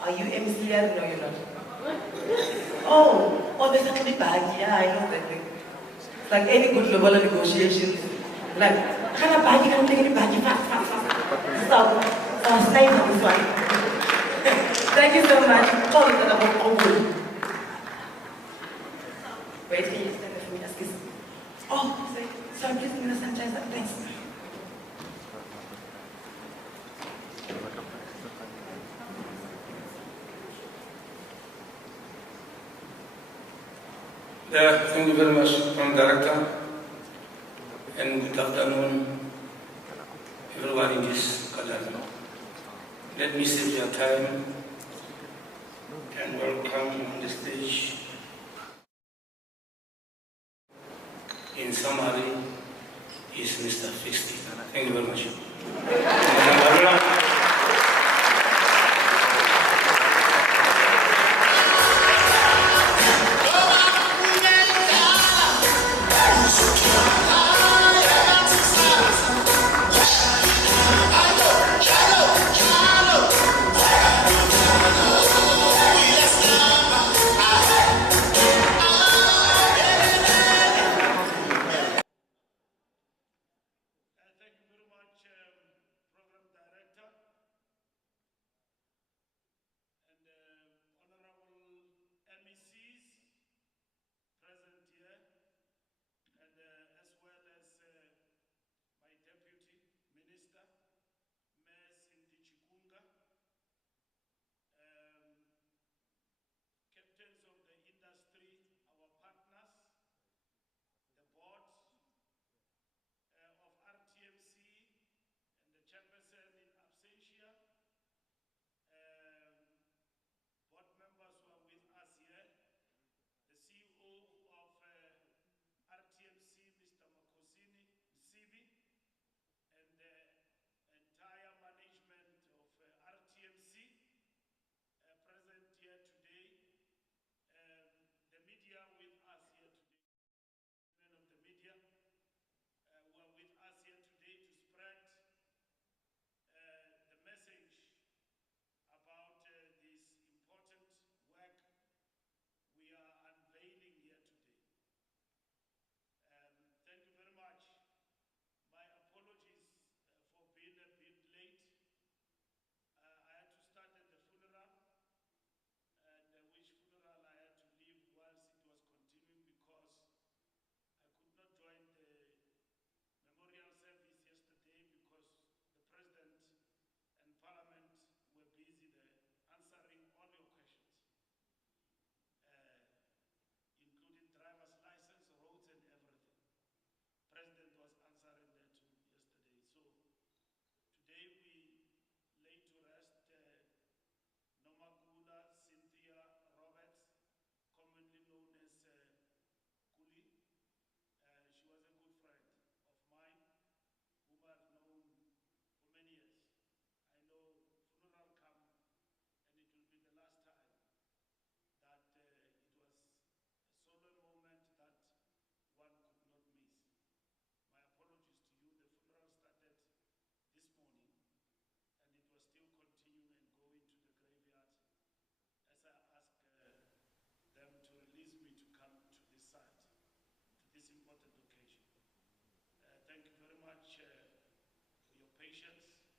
Are you MC? No, you're not. Oh, there's actually bag. Yeah, I know that thing. It's like any good global negotiations. Like, kind of bag, you can't take any bag, fast. So I'll stay on this one. Thank you so much. Call it another. Wait, can you stand there for me? Excuse me. Oh, sorry, please give me the sanitizer. Thanks. Thank you very much, Director, and good afternoon, everyone in this gathering. Let me save your time and welcome on the stage. In summary, is Mr. Fixty. Thank you very much. Captains of the industry, our partners, the board of RTMC and the chairperson in absentia, board members who are with us here, the CEO of RTMC, Mr. Makosini Msibi, and the entire management of RTMC present here today. The media with us here today, men of the media who are with us here today to spread the message about this important work we are unveiling here today. Thank you very much. My apologies for being a bit late. I had to start at the funeral, and which funeral I had to leave whilst it was continuing because I could not join the memorial service yesterday because the President and Parliament were busy there answering all your questions, including driver's license, roads and everything. President was answering there too yesterday. So today we lay to rest Nomagula Cynthia Roberts, commonly known as Kuli. She was a good friend of mine, whom I've known for many years. I know funeral come and it will be the last time that it was a solemn moment that one could not miss. My apologies to you. The funeral started this morning and it was still continuing and going to the graveyard as I asked them to release me to come to this site, to this important occasion. Thank you very much for your patience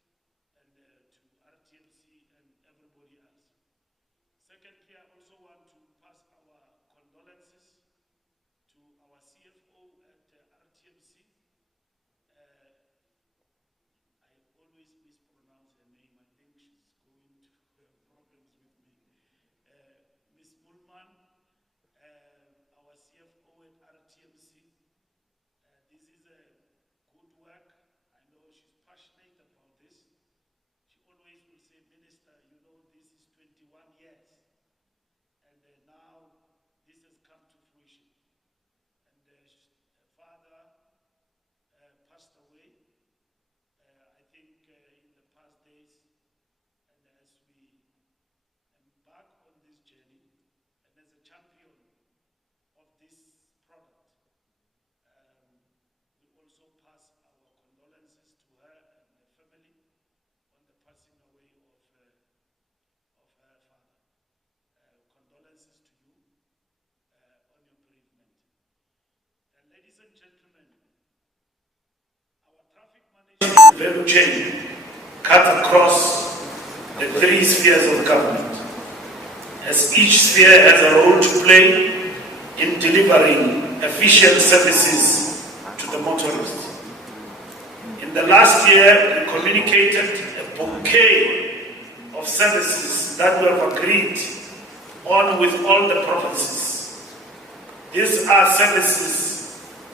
and to RTMC and everybody else. Secondly, I also want to pass our condolences to our CFO at RTMC. I always mispronounce her name. I think she's going to have problems with me. Ms. Mullman, our CFO at RTMC. This is a good work. I know she's passionate about this. She always will say, Minister, you know, this is 21 years. And now this has come to fruition. And her father passed away, I think in the past days. And as we embark on this journey, and as a champion of this product, we also pass our condolences to her and the family on the passing away of her father. and gentlemen, our traffic management value chain cuts across the three spheres of government, as each sphere has a role to play in delivering efficient services to the motorists. In the last year, we communicated a bouquet of services that we have agreed on with all the provinces. These are services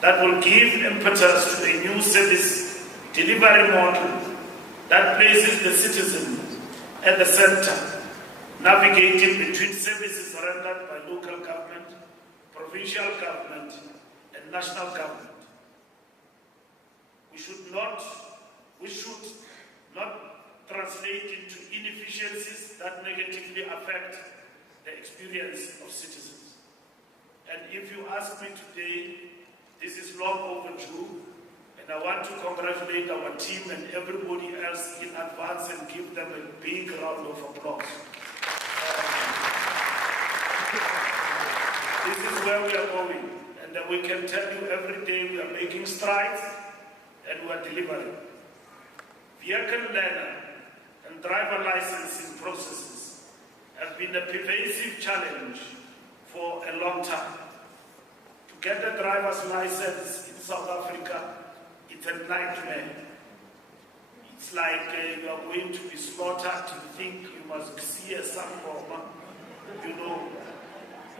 that will give impetus to a new service delivery model that places the citizen at the center, navigating between services rendered by local government, provincial government, and national government. We should not translate into inefficiencies that negatively affect the experience of citizens. And if you ask me today, this is long overdue, and I want to congratulate our team and everybody else in advance and give them a big round of applause. This is where we are going, and we can tell you every day we are making strides and we are delivering. Vehicle learner and driver licensing processes have been a pervasive challenge for a long time. To get a driver's license in South Africa, it's a nightmare. It's like you are going to be slaughtered. You think you must see a sangoma. You know,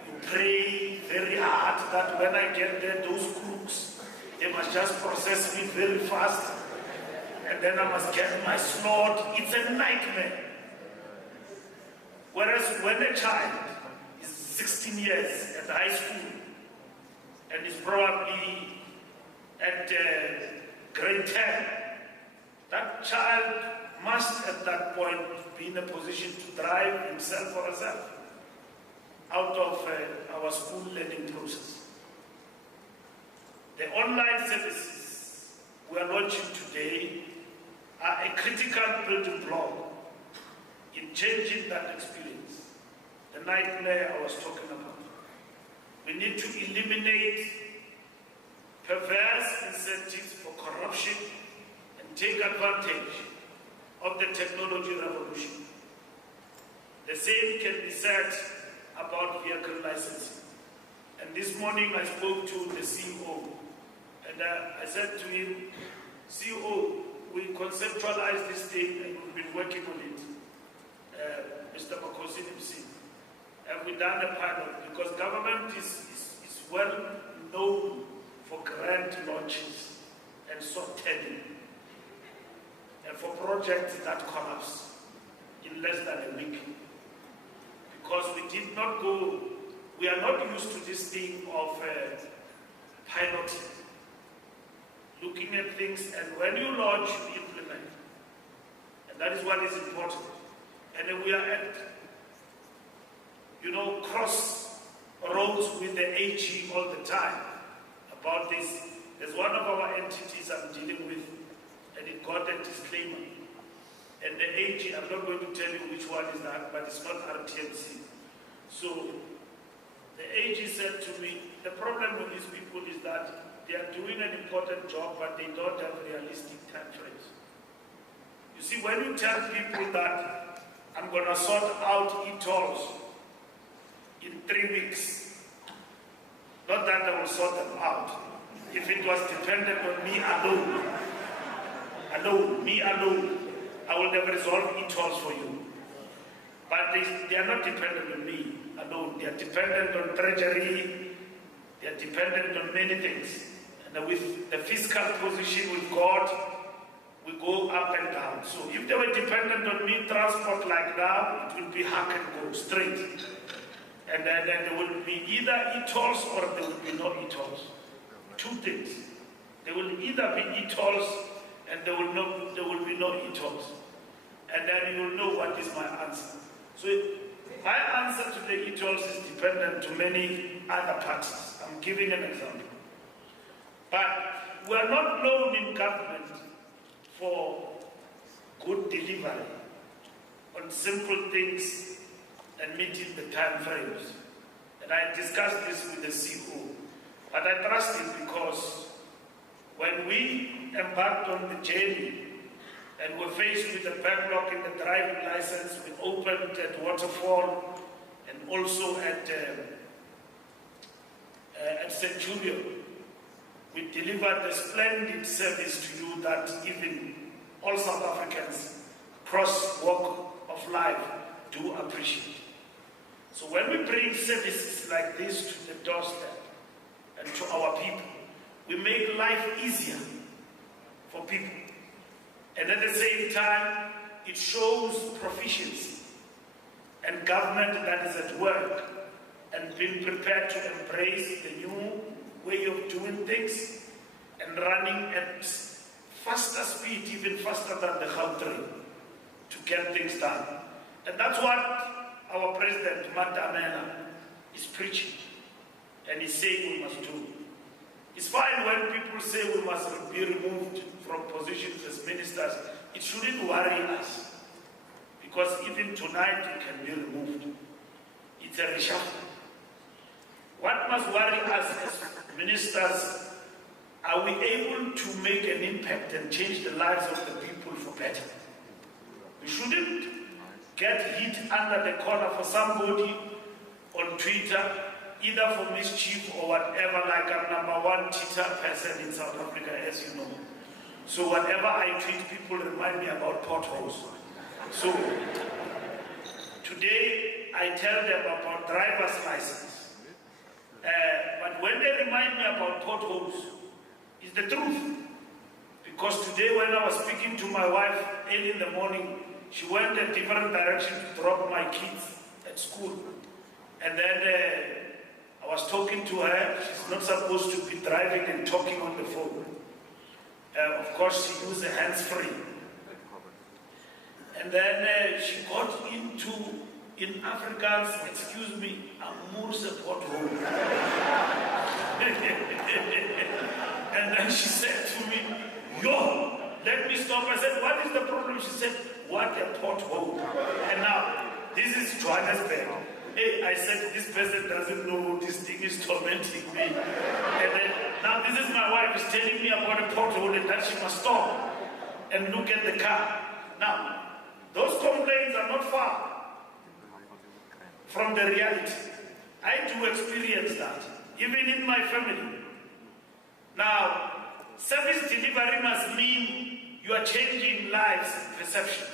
you pray very hard that when I get there, those crooks, they must just process me very fast. And then I must get my slot. It's a nightmare. Whereas when a child is 16 years at high school and is probably at grade 10, that child must at that point be in a position to drive himself or herself out of our school learning process. The online services we are launching today are a critical building block in changing that experience, the nightmare I was talking about. We need to eliminate perverse incentives for corruption and take advantage of the technology revolution. The same can be said about vehicle licensing. And this morning I spoke to the CEO, and I said to him, CEO, we conceptualized this thing and we've been working on it. Mr. Makosi MC, have we done a pilot? Because government is well known for grand launches and soft tending, and for projects that collapse in less than a week. Because we are not used to this thing of piloting, looking at things, and when you launch, you implement. And that is what is important. And then we are at, cross roads with the AG all the time about this. There's one of our entities I'm dealing with, and it got a disclaimer. And the AG, I'm not going to tell you which one is that, but it's not RTMC. So the AG said to me, the problem with these people is that they are doing an important job, but they don't have realistic time frames. You see, when you tell people that I'm going to sort out e-tolls in 3 weeks, not that I will sort them out. If it was dependent on me alone, I will never resolve e-tolls for you. But they are not dependent on me alone. They are dependent on treasury. They are dependent on many things. And with the fiscal position we've got, we go up and down. So if they were dependent on me, transport like now, it will be hack and go, straight. And then there will be either e-tolls or there will be no e-tolls. Two things. There will either be e-tolls and there will be no e-tolls. And then you will know what is my answer. So my answer to the e-tolls is dependent to many other parties. I'm giving an example. But we are not known in government for good delivery on simple things and meeting the time frames. And I discussed this with the CEO. But I trust him because when we embarked on the journey and were faced with the backlog in the driving license, we opened at Waterfall and also at Centurion. We delivered a splendid service to you that even all South Africans across walk of life do appreciate. So when we bring services like this to the doorstep and to our people, we make life easier for people. And at the same time, it shows proficiency and government that is at work and being prepared to embrace the new way of doing things and running at faster speed, even faster than the Gauteng, to get things done. And that's what our President, Mandela, is preaching and is saying we must do. It's fine when people say we must be removed from positions as ministers. It shouldn't worry us, because even tonight we can be removed. It's a reshuffle. What must worry us as ministers, are we able to make an impact and change the lives of the people for better? We shouldn't get hit under the collar for somebody on Twitter, either for mischief or whatever, like I'm #1 Twitter person in South Africa, as you know. So whatever I tweet, people remind me about potholes. So today I tell them about driver's license. But when they remind me about potholes, it's the truth. Because today when I was speaking to my wife early in the morning, she went a different direction to drop my kids at school. And then I was talking to her. She's not supposed to be driving and talking on the phone. Of course, she used a hands-free. And then she got into, in Afrikaans, excuse me, a moerse pothole. And then she said to me, yo, let me stop. I said, what is the problem? She said, what a pothole. And now, this is Johannesburg. Hey, I said, this person doesn't know this thing is tormenting me. And then, now this is my wife is telling me about a pothole and that she must stop and look at the car. Now, those complaints are not far from the reality. I do experience that, even in my family. Now, service delivery must mean you are changing lives and perceptions.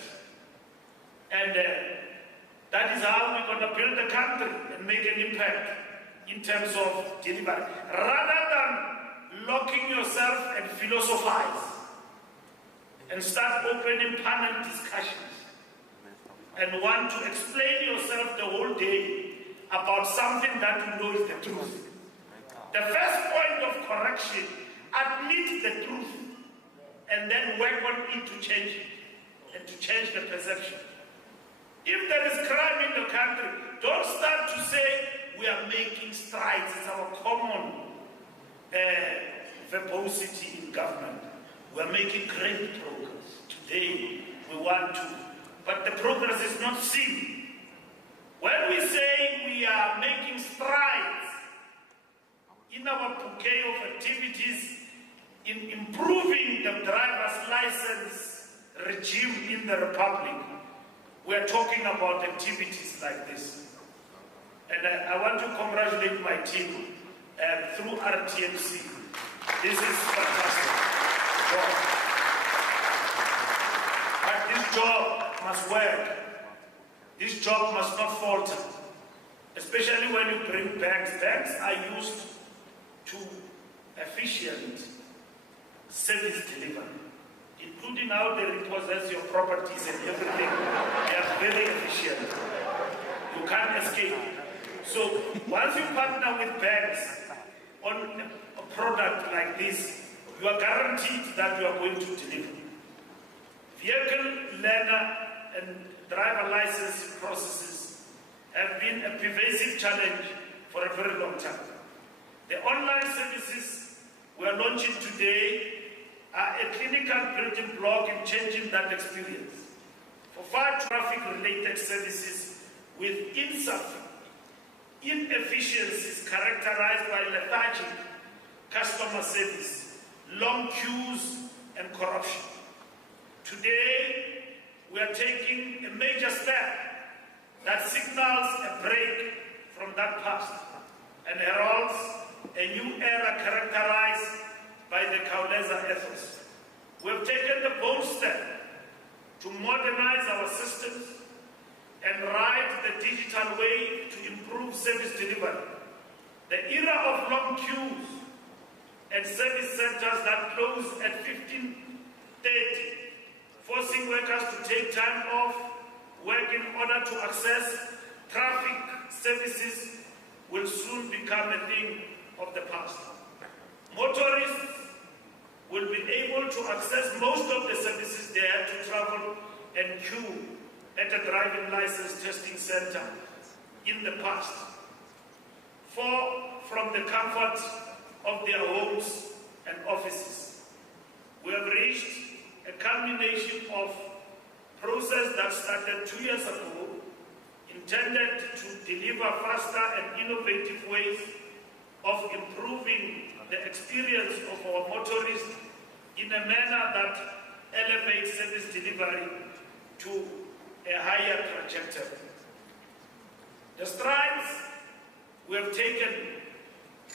And that is how we're going to build the country and make an impact in terms of delivery. Rather than locking yourself and philosophize and start opening panel discussions and want to explain yourself the whole day about something that you know is the truth. The first point of correction, admit the truth and then work on it to change it and to change the perception. If there is crime in the country, don't start to say we are making strides. It's our common verbosity in government. We are making great progress. Today we want to, but the progress is not seen. When we say we are making strides in our bouquet of activities in improving the driver's license regime in the Republic, we are talking about activities like this. And I want to congratulate my team through RTMC. This is fantastic job. But this job must work. This job must not falter. Especially when you bring banks. Banks are used to efficient service delivery, including how they repossess your properties and everything. They are very efficient. You can't escape. So once you partner with banks on a product like this, you are guaranteed that you are going to deliver. Vehicle learner and driver license processes have been a pervasive challenge for a very long time. The online services we are launching today are a clinical building block in changing that experience. For far traffic-related services with inefficiencies characterized by lethargic customer service, long queues, and corruption. Today, we are taking a major step that signals a break from that past and heralds a new era characterized by the Khawuleza ethos. We have taken the bold step to modernize our systems and ride the digital wave to improve service delivery. The era of long queues and service centers that close at 15:30, forcing workers to take time off work in order to access traffic services, will soon become a thing of the past. Motorists will be able to access most of the services they had to travel and queue at a driving license testing center in the past, from the comfort of their homes and offices. We have reached a culmination of process that started 2 years ago, intended to deliver faster and innovative ways of improving the experience of our motorists in a manner that elevates service delivery to a higher trajectory. The strides we have taken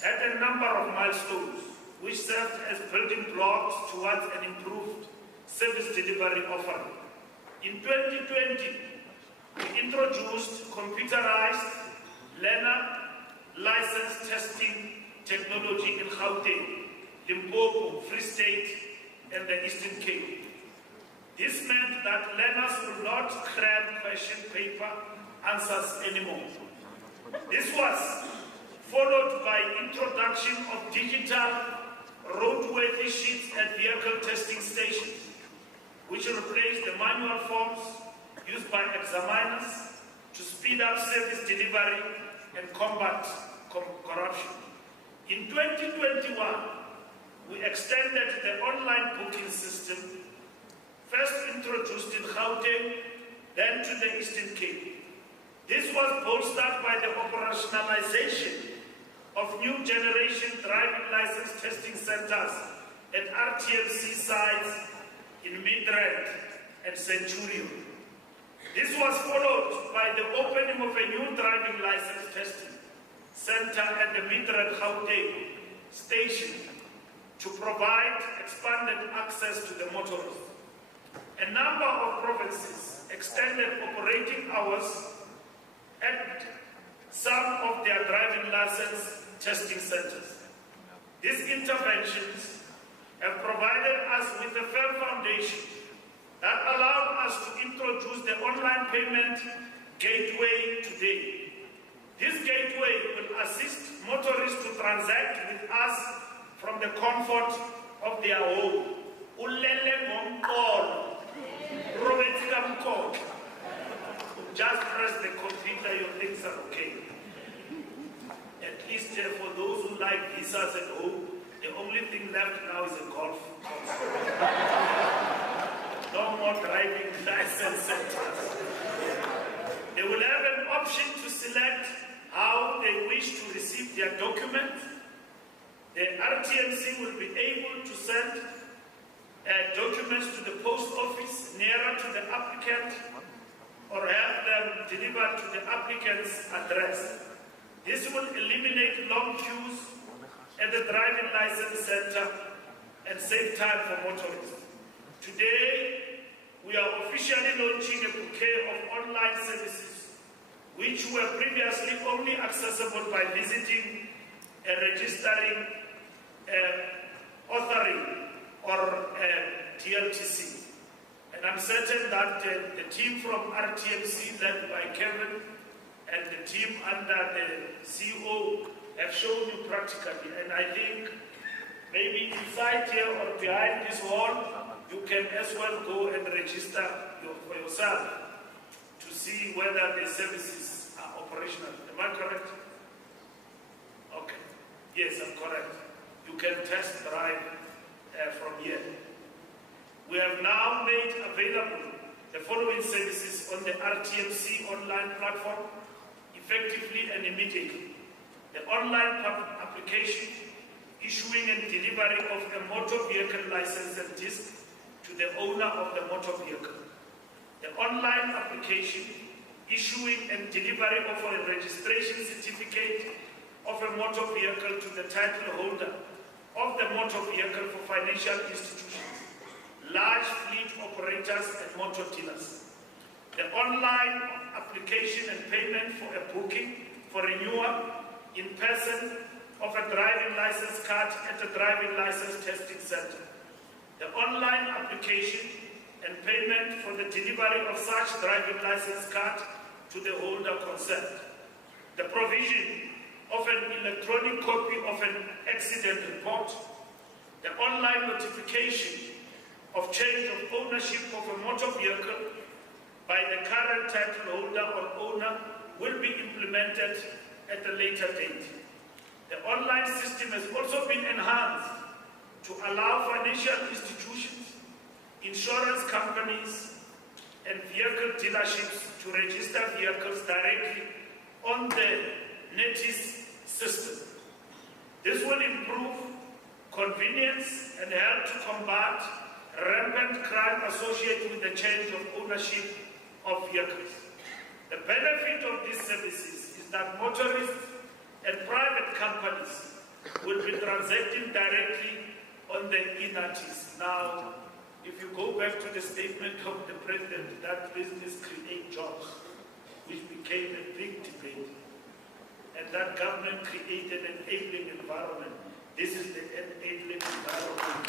at a number of milestones which served as building blocks towards an improved service delivery offering. In 2020, we introduced computerized learner license testing technology in Gauteng, Limpopo, Free State, and the Eastern Cape. This meant that learners would not cram question paper answers anymore. This was followed by introduction of digital roadworthy sheets at vehicle testing stations, which replaced the manual forms used by examiners to speed up service delivery and combat corruption. In 2021, we extended the online booking system, first introduced in Gauteng, then to the Eastern Cape. This was bolstered by the operationalization of new generation driving license testing centers at RTMC sites in Midrand and Centurion. This was followed by the opening of a new driving license testing center at the Midrand Gauteng station to provide expanded access to the motorists. A number of provinces extended operating hours at some of their driving license testing centers. These interventions have provided us with a firm foundation that allowed us to introduce the online payment gateway today. This gateway will assist motorists to transact with us from the comfort of their home. Just press the computer, your things are okay. At least for those who like visas at home, the only thing left now is a golf course. No more driving license centers. They will have an option to select how they wish to receive their documents. The RTMC will be able to send documents to the post office nearer to the applicant or have them delivered to the applicant's address. This will eliminate long queues at the driving license center and save time for motorists. Today, we are officially launching a bouquet of online services which were previously only accessible by visiting a registering, authoring, or TLTC. And I'm certain that the team from RTMC, led by Kevin, and the team under the CEO have shown you practically. And I think maybe inside here or behind this wall, you can as well go and register for yourself to see whether the services are operational. Am I correct? Okay. Yes, I'm correct. You can test drive from here. We have now made available the following services on the RTMC online platform effectively and immediately. The online application issuing and delivery of a motor vehicle license and disc to the owner of the motor vehicle. The online application, issuing and delivery of a registration certificate of a motor vehicle to the title holder of the motor vehicle for financial institutions, large fleet operators and motor dealers. The online application and payment for a booking for renewal in person of a driving license card at a driving license testing center. The online application and payment for the delivery of such driving license card to the holder concerned. The provision of an electronic copy of an accident report. The online notification of change of ownership of a motor vehicle by the current title holder or owner will be implemented at a later date. The online system has also been enhanced to allow financial institutions, insurance companies, and vehicle dealerships to register vehicles directly on the NETIS system. This will improve convenience and help to combat rampant crime associated with the change of ownership of vehicles. The benefit of these services is that motorists and private companies will be transacting directly on the NETIS. Now, if you go back to the statement of the President, that business creates jobs, which became a big debate, and that government created an enabling environment. This is the enabling environment.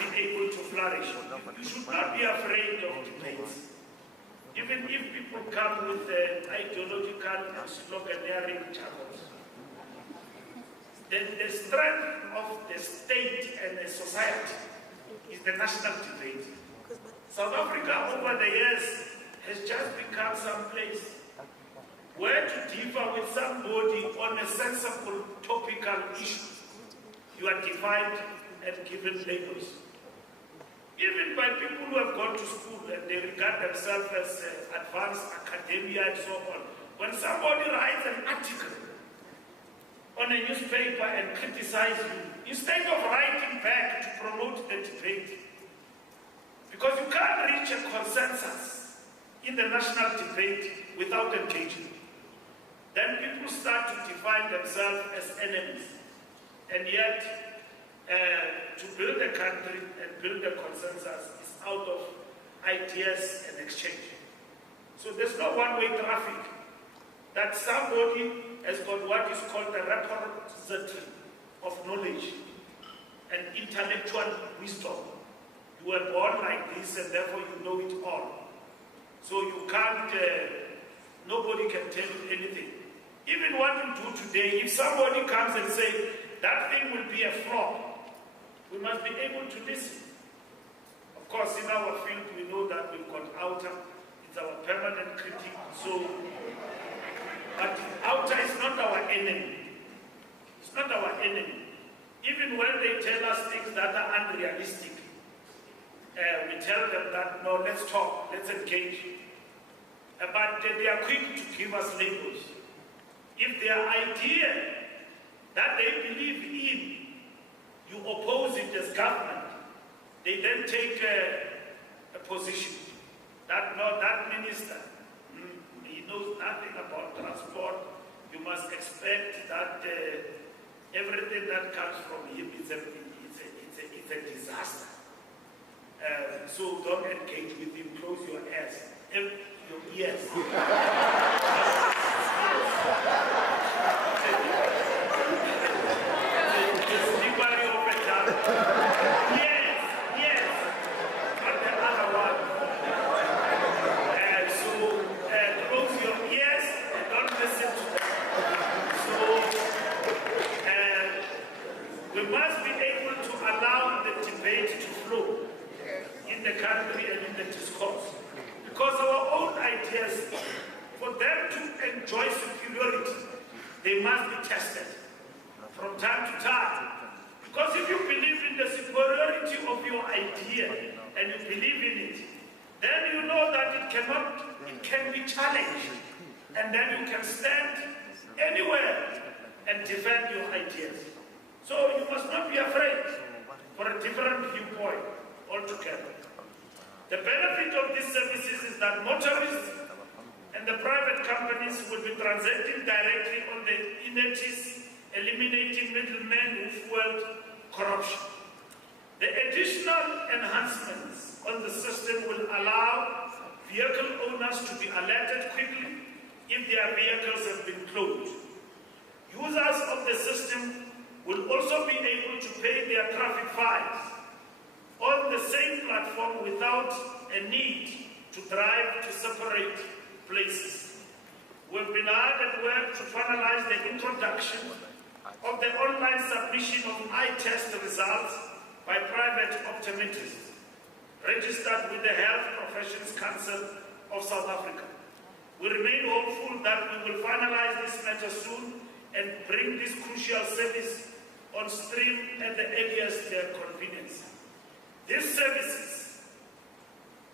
Be able to flourish. You should not be afraid of debates. Even if people come with ideological and sloganeering channels, then the strength of the state and the society is the national debate. South Africa over the years has just become some place where to differ with somebody on a sensible topical issue. You are defined and given labels. Even by people who have gone to school and they regard themselves as advanced academia and so on. When somebody writes an article on a newspaper and criticizes you, instead of writing back to promote the debate, because you can't reach a consensus in the national debate without engaging, then people start to define themselves as enemies. And yet, to build a country and build a consensus is out of ideas and exchange. So there's no one-way traffic. That somebody has got what is called the repository of knowledge and intellectual wisdom. You were born like this and therefore you know it all. So you can't, nobody can tell you anything. Even what you do today, if somebody comes and says, that thing will be a flop, we must be able to listen. Of course, in our field, we know that we've got outer, it's our permanent critic. So, but outer is not our enemy. It's not our enemy. Even when they tell us things that are unrealistic, we tell them that, no, let's talk, let's engage. But they are quick to give us labels. If their idea that they believe in, you oppose it as government, they then take a position that, no, that minister, he knows nothing about transport. You must expect that everything that comes from him is a disaster. So don't engage with him, close your ears. Your ears. Yes, not the other one. So close your ears and don't listen to them. So we must be able to allow the debate to flow in the country and in the discourse. Because our own ideas, for them to enjoy superiority, they must be tested from time to time. Because if you believe in the superiority of your idea and you believe in it, then you know that it can be challenged. And then you can stand anywhere and defend your ideas. So you must not be afraid for a different viewpoint altogether. The benefit of these services is that motorists and the private companies will be transacting directly on the entities, eliminating middlemen who fueled corruption. The additional enhancements on the system will allow vehicle owners to be alerted quickly if their vehicles have been cloned. Users of the system will also be able to pay their traffic fines on the same platform without a need to drive to separate places. We've been hard at work to finalize the introduction of the online submission of eye test results by private optometrists registered with the Health Professions Council of South Africa. We remain hopeful that we will finalize this matter soon and bring this crucial service on stream at the earliest convenience. These services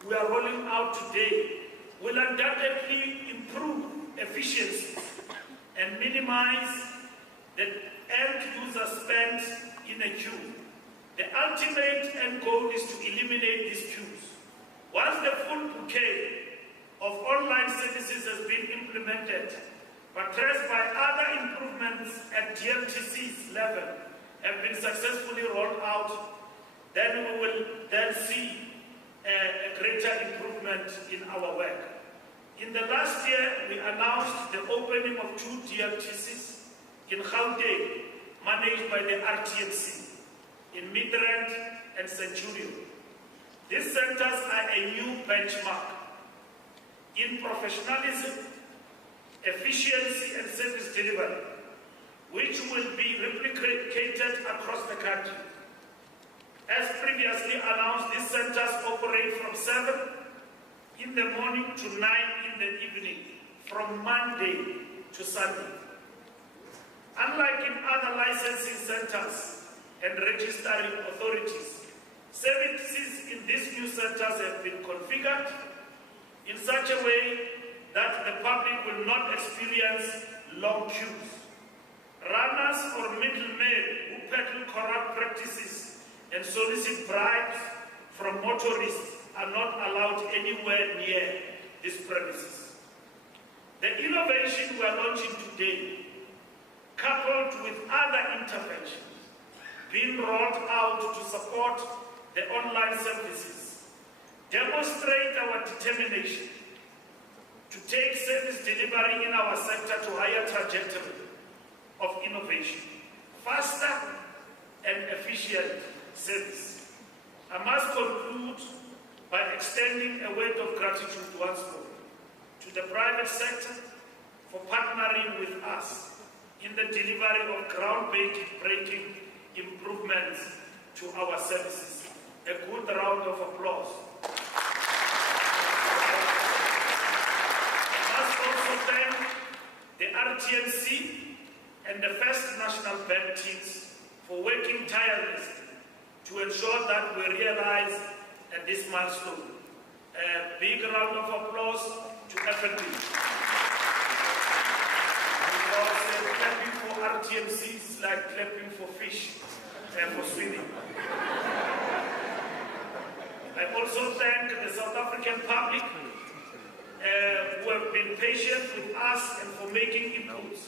we are rolling out today will undoubtedly improve efficiency and minimize the end user spend in a queue. The ultimate end goal is to eliminate these queues. Once the full bouquet of online services has been implemented, buttressed by other improvements at DLTC's level have been successfully rolled out, then we will then see a greater improvement in our work. In the last year, we announced the opening of 2 DLTCs in Gauteng, managed by the RTMC, in Midrand and Centurion. These centers are a new benchmark in professionalism, efficiency and service delivery, which will be replicated across the country. As previously announced, these centers operate from 7 in the morning to 9 in the evening, from Monday to Sunday. Unlike in other licensing centers and registering authorities, services in these new centers have been configured in such a way that the public will not experience long queues. Runners or middlemen who peddle corrupt practices and solicit bribes from motorists are not allowed anywhere near these premises. The innovation we are launching today, coupled with other interventions being rolled out to support the online services, demonstrate our determination to take service delivery in our sector to higher trajectory of innovation, faster and efficient service. I must conclude by extending a word of gratitude once more to the private sector for partnering with us in the delivery of groundbreaking improvements to our services. A good round of applause. I must also thank the RTMC and the First National Bank teams for working tirelessly to ensure that we realize this milestone. A big round of applause to FNB. Because clapping for RTMC is like clapping for fish for swimming. I also thank the South African public who have been patient with us and for making inputs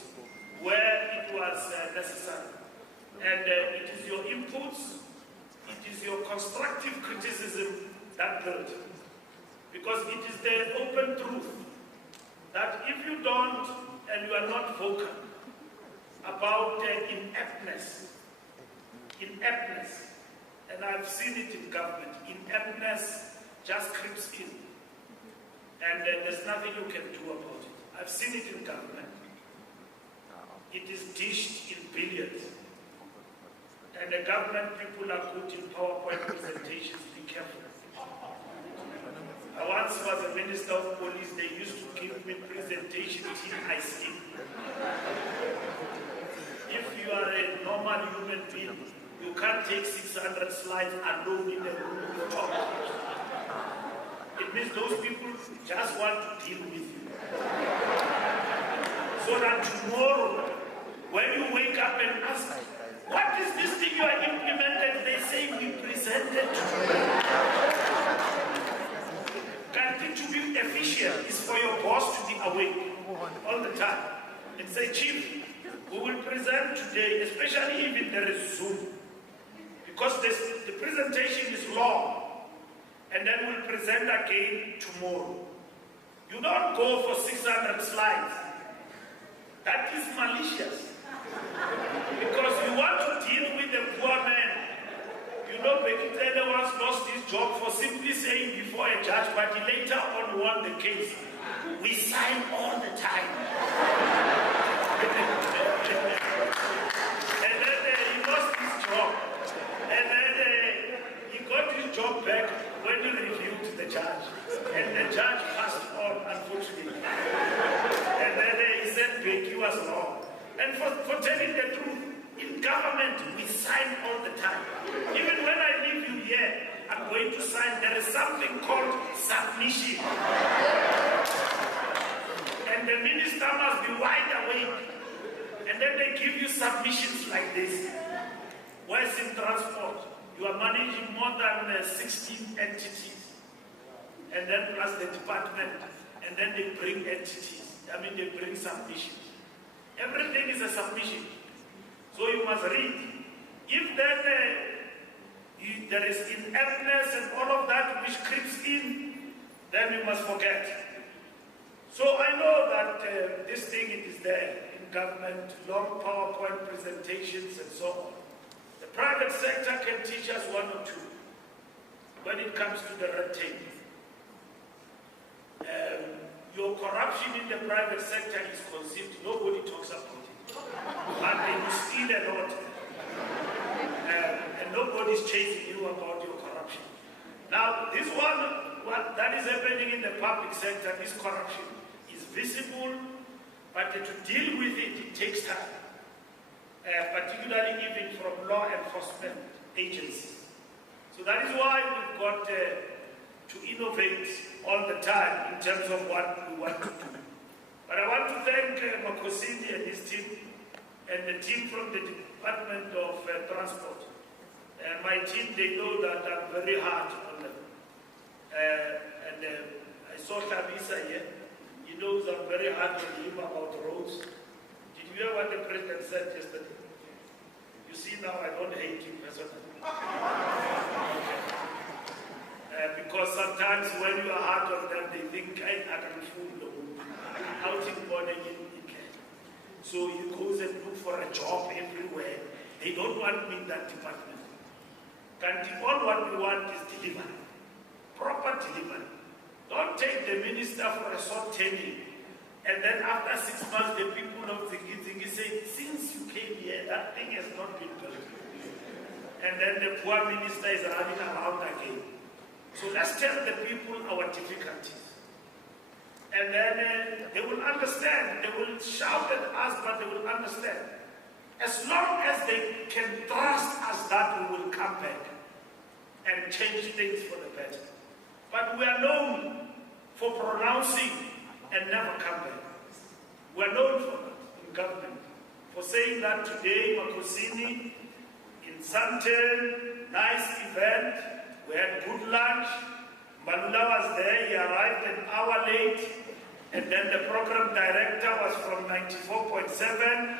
where it was necessary. And it is your inputs, it is your constructive criticism that built. Because it is the open truth that if you don't and you are not vocal about ineptness, and I've seen it in government, ineptness just creeps in. And there's nothing you can do about it. I've seen it in government. It is dished in billions. And the government people are good in PowerPoint presentations, be careful. I once was a minister of police, they used to give me presentation till I sleep. If you are a normal human being, you can't take 600 slides alone in the room to talk. It means those people just want to deal with you. So that tomorrow, when you wake up and ask, what is this thing you are implemented? They say we presented to you. To be efficient is for your boss to be awake all the time and say, Chief, we will present today, especially if there is Zoom, because the presentation is long, and then we'll present again tomorrow. You don't go for 600 slides. That is malicious. Because you want to deal with the poor man. You know, Bekitele once lost his job for simply saying before a judge, but he later on won the case. We sign all the time. And then he lost his job. And then he got his job back when he reviewed the judge. And the judge passed on, unfortunately. And then he said Becky was wrong. And for telling the truth, in government, we sign all the time. Even when I leave you here, I'm going to sign. There is something called submission. And the minister must be wide awake. And then they give you submissions like this. Whereas in transport, you are managing more than 16 entities. And then plus the department. And then they bring entities. I mean, they bring submissions. Everything is a submission. So you must read. If then there is ineptness and all of that which creeps in, then you must forget. So I know that this thing, it is there in government, long PowerPoint presentations and so on. The private sector can teach us one or two when it comes to the red tape. Your corruption in the private sector is conceived, nobody talks about it. And then you steal a lot. And nobody's chasing you about your corruption. Now, this one, what that is happening in the public sector, this corruption is visible, but to deal with it, it takes time. Particularly even from law enforcement agencies. So that is why we've got to innovate all the time in terms of what we want to do. But I want to thank Makosini and his team, and the team from the Department of Transport. My team, they know that I'm very hard on them. I saw Tabisa here. He knows I'm very hard on him about roads. Did you hear what the president said yesterday? You see now I don't hate him personally. Because sometimes when you are hard on them, they think I can fool them. Out in morning in care. So he goes and look for a job everywhere. They don't want me in that department. All what we want is delivery. Proper delivery. Don't take the minister for a short tenure. And then after 6 months, the people don't think he say, since you came here, that thing has not been built. And then the poor minister is running around again. So let's tell the people our difficulties. And then they will understand. They will shout at us, but they will understand. As long as they can trust us that we will come back and change things for the better. But we are known for pronouncing and never come back. We are known for that in government. For saying that today, Makosini, in Santen, nice event, we had good lunch. Malula was there, he arrived an hour late. And then the program director was from 94.7.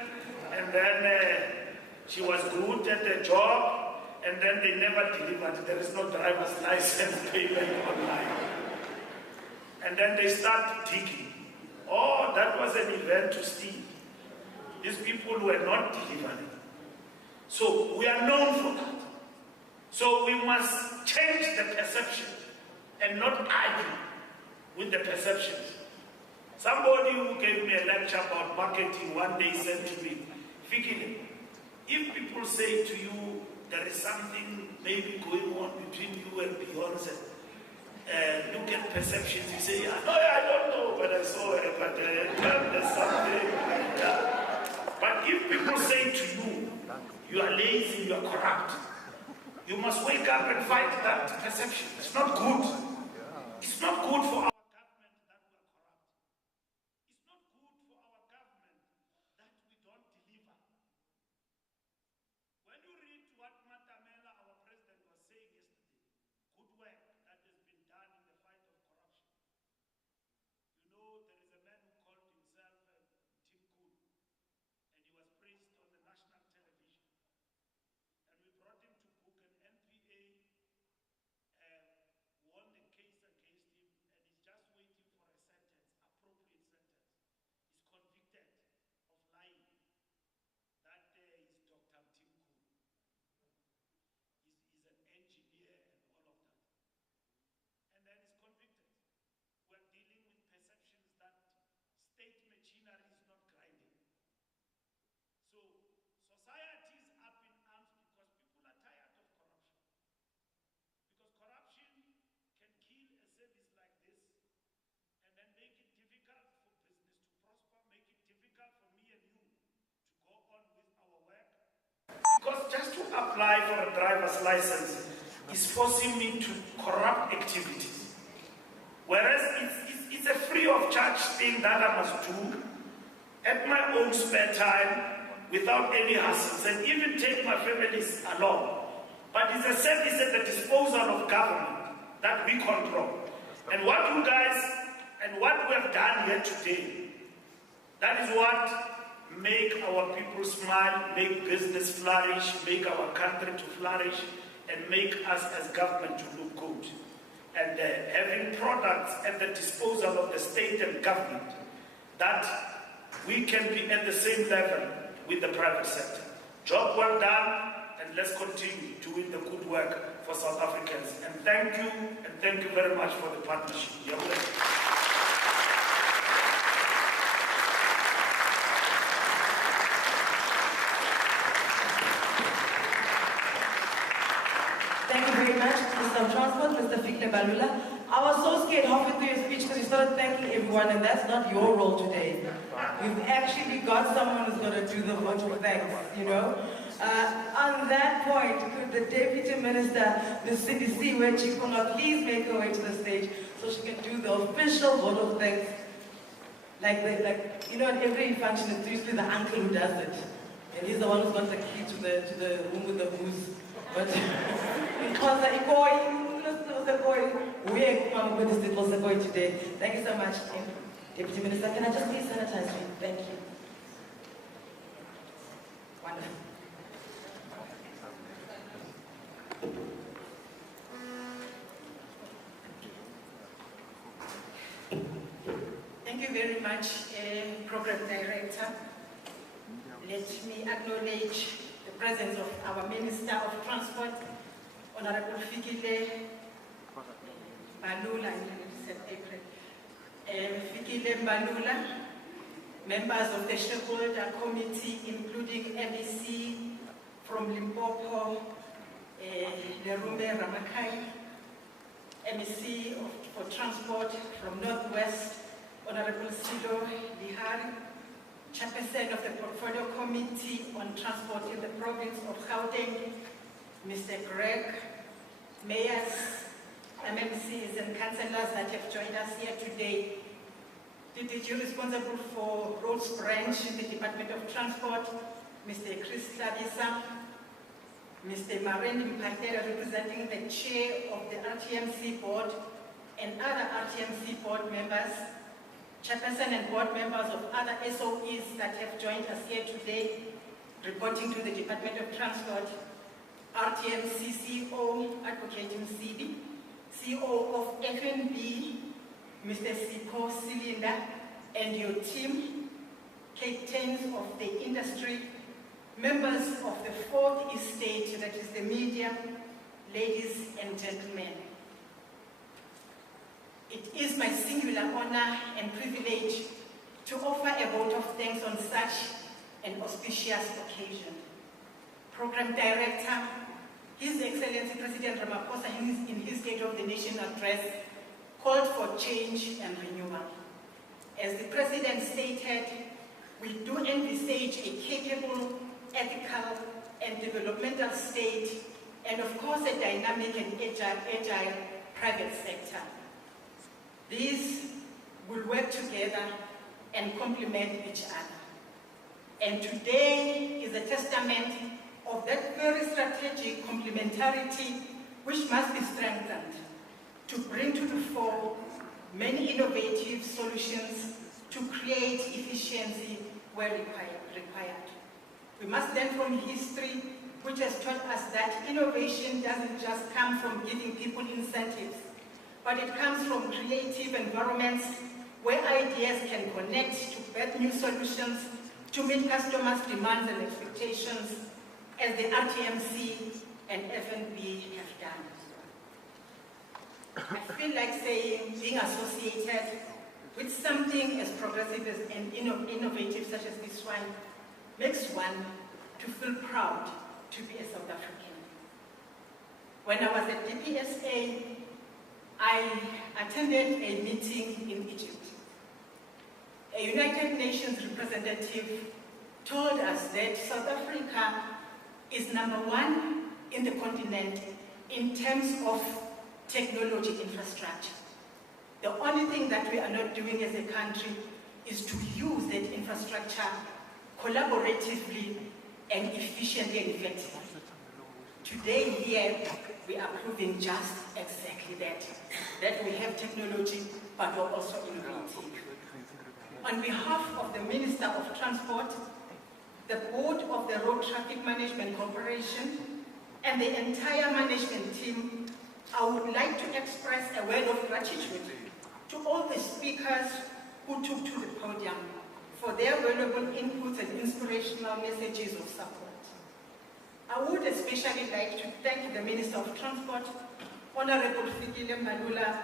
And then she was good at the job. And then they never delivered. There is no driver's license payment online. And then they start digging. Oh, that was an event to steal. These people were not delivering. So we are known for that. So we must change the perception and not argue with the perceptions. Somebody who gave me a lecture about marketing one day said to me, Fikile, if people say to you there is something maybe going on between you and Beyonce, look at perceptions, you say, no, I don't know, but I saw her, but there's something like that. But if people say to you, you are lazy, you are corrupt, you must wake up and fight that perception. It's not good. It's not good for our government that we are corrupt. It's not good for our government driver's license is forcing me to corrupt activities. Whereas it's a free of charge thing that I must do at my own spare time without any hassles, and even take my families along. But it's a service at the disposal of government that we control. And what you guys, and what we have done here today, that is what make our people smile, make business flourish, make our country to flourish, and make us as government to look good. And having products at the disposal of the state and government, that we can be at the same level with the private sector. Job well done, and let's continue doing the good work for South Africans. And thank you very much for the partnership. Thank you very much, Mr. of Transport, Mr. Fikile Balula. I was so scared halfway through your speech because you started thanking everyone, and that's not your role today. You've actually got someone who's going to do the vote of thanks, you know. On that point, could the Deputy Minister, Ms. CDC, where Chikunga, please make her way to the stage so she can do the official vote of thanks? Like you know, at every function, it's usually the uncle who does it. And he's the one who's got the key to the room with the booze. But today. Thank you so much, Deputy Minister. Can I just please sanitize you? Thank you. Wonderful. Thank you very much, Program Director. Let me acknowledge the presence of our Minister of Transport, Honorable Fikile Balula, Fikile Balula, members of the Shareholder Committee, including MEC from Limpopo, Lerume Ramakai, MEC for Transport from Northwest, Honorable Sido Lihari, Chairperson of the Portfolio Committee on Transport in the province of Gauteng, Mr. Greg, mayors, MMCs and councillors that have joined us here today, the DG responsible for Roads Branch in the Department of Transport, Mr. Chris Labisa, Mr. Marendi Mpatera, representing the chair of the RTMC board and other RTMC board members, chairperson and board members of other SOEs that have joined us here today, reporting to the Department of Transport, RTMC CEO, Advocate Msibi, CEO of FNB, Mr. Sipho Silinda, and your team, captains of the industry, members of the fourth estate, that is the media, ladies and gentlemen. It is my singular honor and privilege to offer a vote of thanks on such an auspicious occasion. Program Director, His Excellency President Ramaphosa, in his State of the Nation address, called for change and renewal. As the President stated, we do envisage a capable, ethical, and developmental state, and of course a dynamic and agile private sector. These will work together and complement each other. And today is a testament of that very strategic complementarity which must be strengthened to bring to the fore many innovative solutions to create efficiency where required. We must learn from history, which has taught us that innovation doesn't just come from giving people incentives, but it comes from creative environments where ideas can connect to birth new solutions to meet customers' demands and expectations, as the RTMC and FNB have done. I feel like saying being associated with something as progressive and innovative such as this one makes one to feel proud to be a South African. When I was at DPSA, I attended a meeting in Egypt. A United Nations representative told us that South Africa is #1 in the continent in terms of technology infrastructure. The only thing that we are not doing as a country is to use that infrastructure collaboratively and efficiently and effectively. Today here, we are proving just exactly that we have technology, but we're also innovative. On behalf of the Minister of Transport, the Board of the Road Traffic Management Corporation, and the entire management team, I would like to express a word of gratitude to all the speakers who took to the podium for their valuable inputs and inspirational messages of support. I would especially like to thank the Minister of Transport, Honorable Fikile Malula,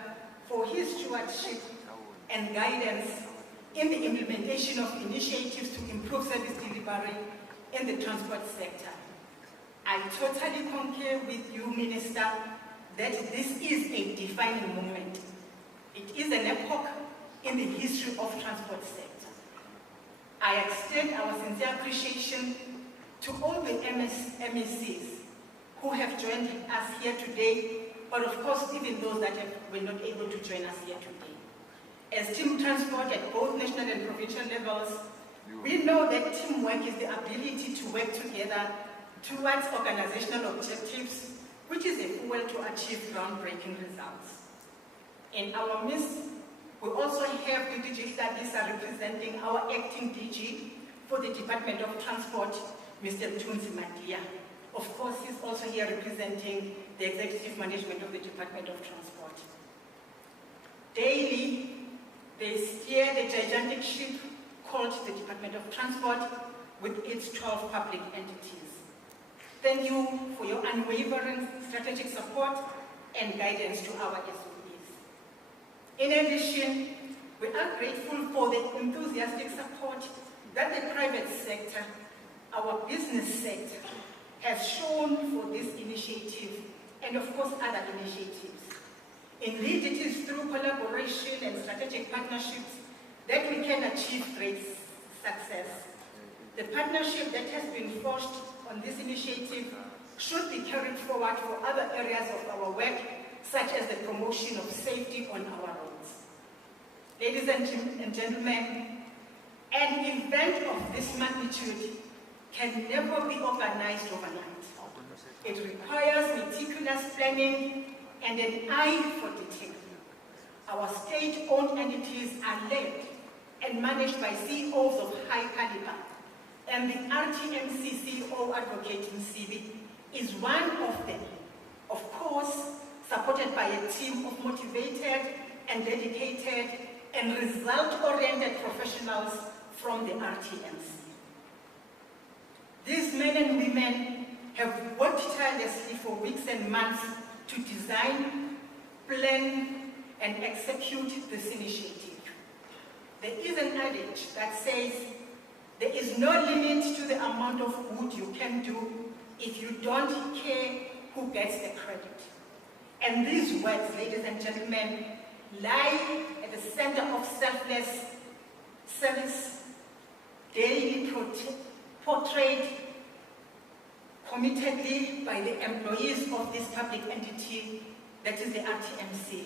for his stewardship and guidance in the implementation of initiatives to improve service delivery in the transport sector. I totally concur with you, Minister, that this is a defining moment. It is an epoch in the history of transport sector. I extend our sincere appreciation to all the MECs who have joined us here today, but of course even those that were not able to join us here today. As team transport at both national and provincial levels, we know that teamwork is the ability to work together towards organizational objectives, which is a fuel to achieve groundbreaking results. In our midst, we also have the digital Lisa representing our acting DG for the Department of Transport, Mr. Mtunzi Madia. Of course, he's also here representing the executive management of the Department of Transport. Daily, they steer the gigantic ship called the Department of Transport with its 12 public entities. Thank you for your unwavering strategic support and guidance to our SOEs. In addition, we are grateful for the enthusiastic support that the private sector, our business sector, has shown for this initiative and of course other initiatives. Indeed, it is through collaboration and strategic partnerships that we can achieve great success. The partnership that has been forged on this initiative should be carried forward for other areas of our work, such as the promotion of safety on our roads. Ladies and gentlemen, an event of this magnitude can never be organized overnight. It requires meticulous planning and an eye for detail. Our state-owned entities are led and managed by CEOs of high caliber, and the RTMC CEO advocating CB is one of them, of course, supported by a team of motivated and dedicated and result-oriented professionals from the RTMC. These men and women have worked tirelessly for weeks and months to design, plan, and execute this initiative. There is an adage that says, there is no limit to the amount of good you can do if you don't care who gets the credit. And these words, ladies and gentlemen, lie at the center of selfless service, daily portrayed committedly by the employees of this public entity, that is the RTMC,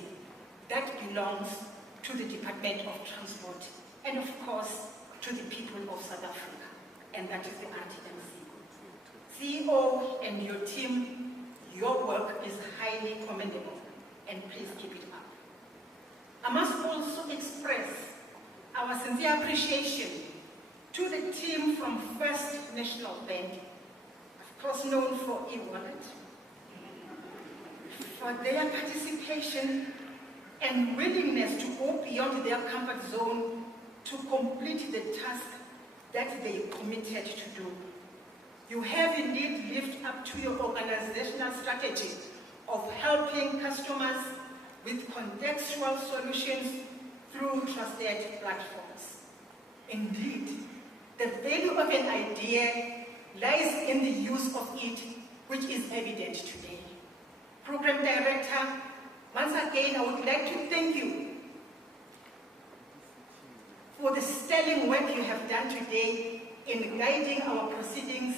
that belongs to the Department of Transport, and of course, to the people of South Africa, and that is the RTMC. CEO and your team, your work is highly commendable, and please keep it up. I must also express our sincere appreciation to the team from First National Bank, of course known for e-wallet, for their participation and willingness to go beyond their comfort zone to complete the task that they committed to do. You have indeed lived up to your organizational strategy of helping customers with contextual solutions through trusted platforms. Indeed, the value of an idea lies in the use of it, which is evident today. Program Director, once again, I would like to thank you for the sterling work you have done today in guiding our proceedings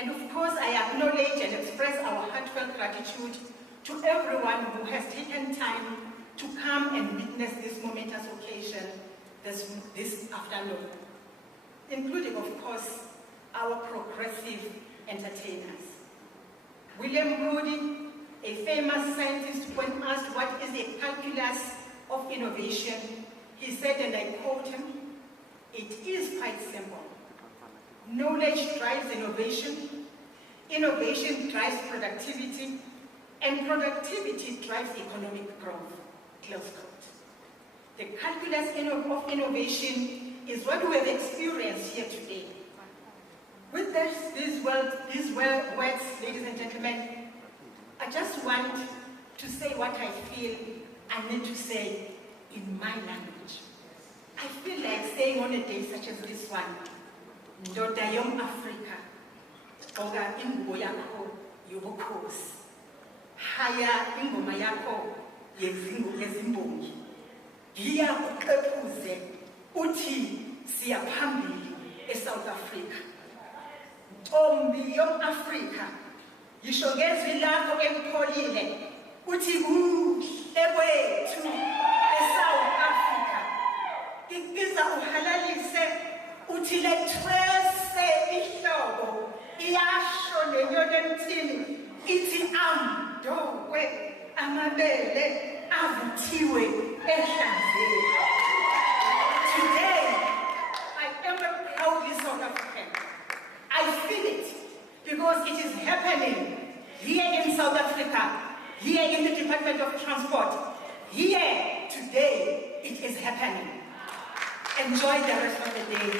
And of course, I acknowledge and express our heartfelt gratitude to everyone who has taken time to come and witness this momentous occasion this afternoon, including, of course, our progressive entertainers. William Rudy, a famous scientist, when asked what is the calculus of innovation, he said, and I quote him, "It is quite simple. Knowledge drives innovation, innovation drives productivity, and productivity drives economic growth." Close quote. The calculus of innovation is what we have experienced here today. With these words, ladies and gentlemen, I just want to say what I feel I need to say in my language. I feel like saying on a day such as this one, Ndoda yom Africa, oga ingubo yakho yobukhosi, haya ingoma yakho yezimbongi, giya uqephuze uthi siyaphambili eSouth Africa. Ntombi yom Africa, yisho ngezwi lakho empholile uthi kuhle kwethu eSouth Africa. Ikiza uhalalise uthi lethwese ihlobo iyasho lenyoni emthini ithi amdokwe amabele avuthiwe ehlanzeni. Today, I am a proudly South African. I feel it because it is happening here in South Africa, here in the Department of Transport. Here, today, it is happening. Enjoy the rest of the day.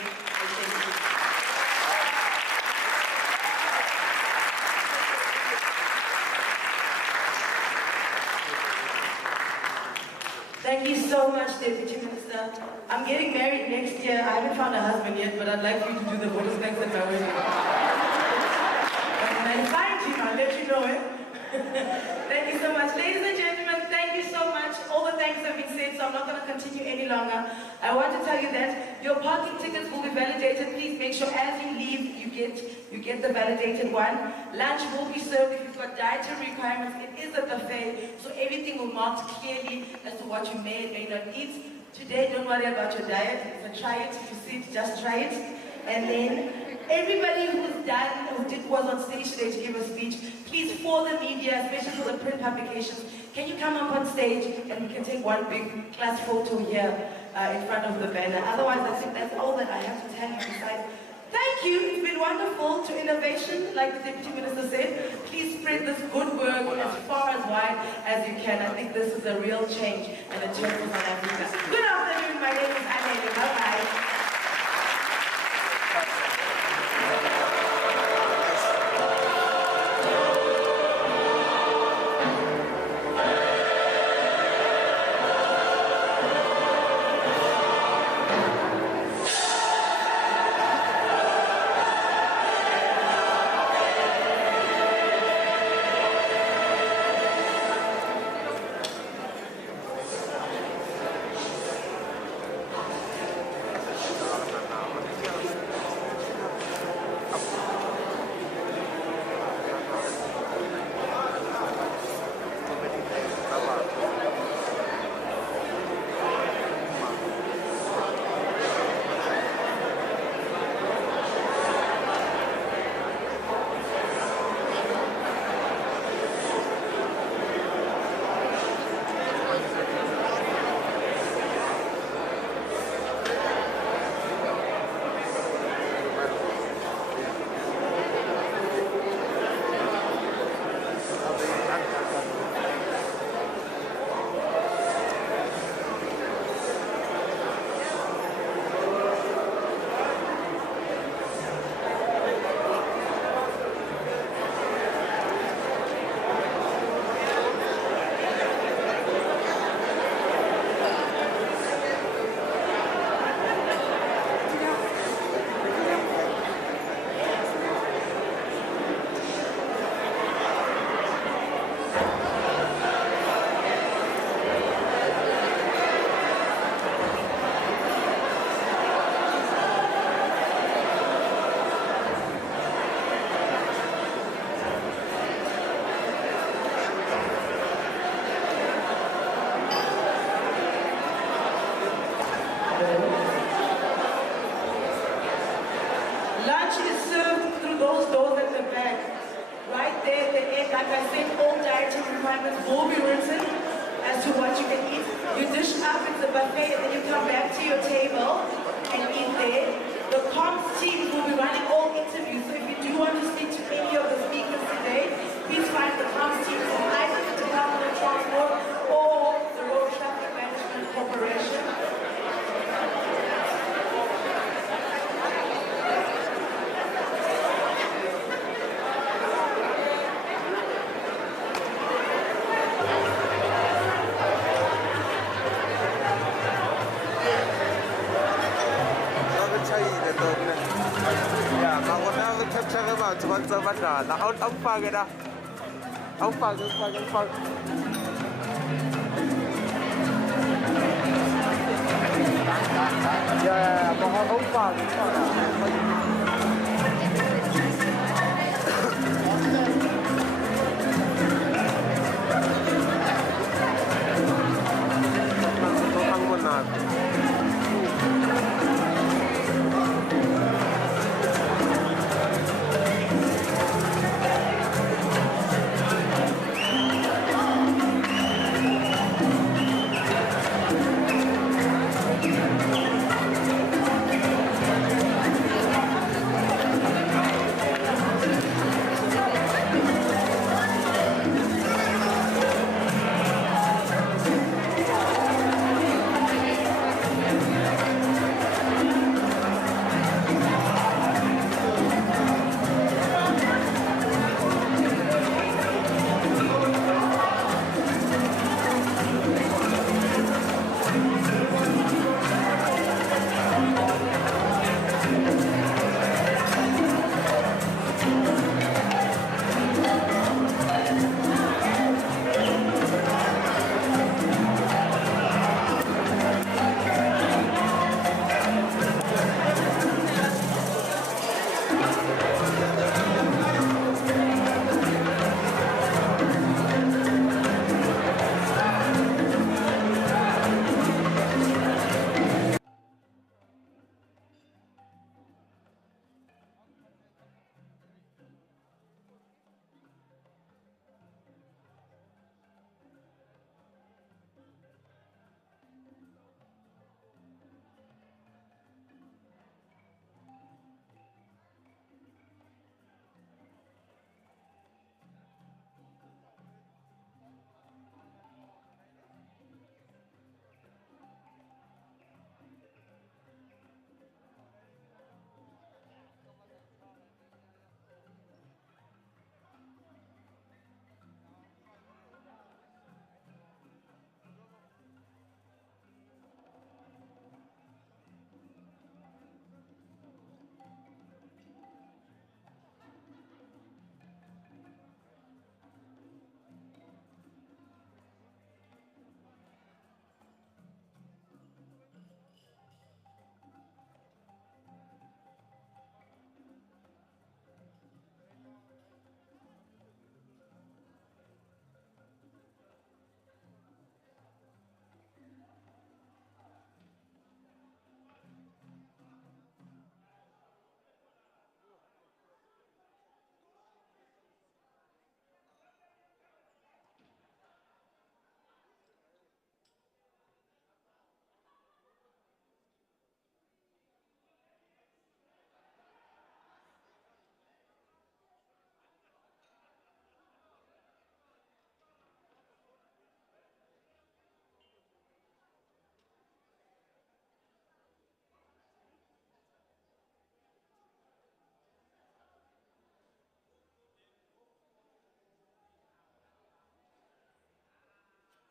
Thank you. Thank you so much, Deputy Minister. I'm getting married next year. I haven't found a husband yet, but I'd like you to do the photos next at my wedding. When I find you, I'll let you know it. Thank you so much. Ladies and gentlemen, thank you so much. All the thanks have been said, so I'm not going to continue any longer. I want to tell you that your parking tickets will be validated. Please make sure as you leave, you get the validated one. Lunch will be served. If you've got dietary requirements, it is a buffet, so everything will mark clearly as to what you may and may not eat. Today, don't worry about your diet. So try it. If you see it, just try it. And then everybody who's done, was on stage today to give a speech, please, for the media, especially for the print publications, can you come up on stage and we can take one big class photo here in front of the banner. Otherwise, I think that's all that I have to tell you besides. Thank you. It's been wonderful to innovation, like the Deputy Minister said. Please spread this good work as far as wide as you can. I think this is a real change and a change for South Africa. Good afternoon. My name is Anne. Bye-bye. those doors at the back. Right there at the end, like I said, all dietary requirements will be written as to what you can eat. You dish up, it's a buffet, and then you come back to your table and eat there. The comms team will be running all interviews, so if you do want to speak to any of the speakers today, please find the comms team from either the Department of Transport or the Road Traffic Management Corporation. Ang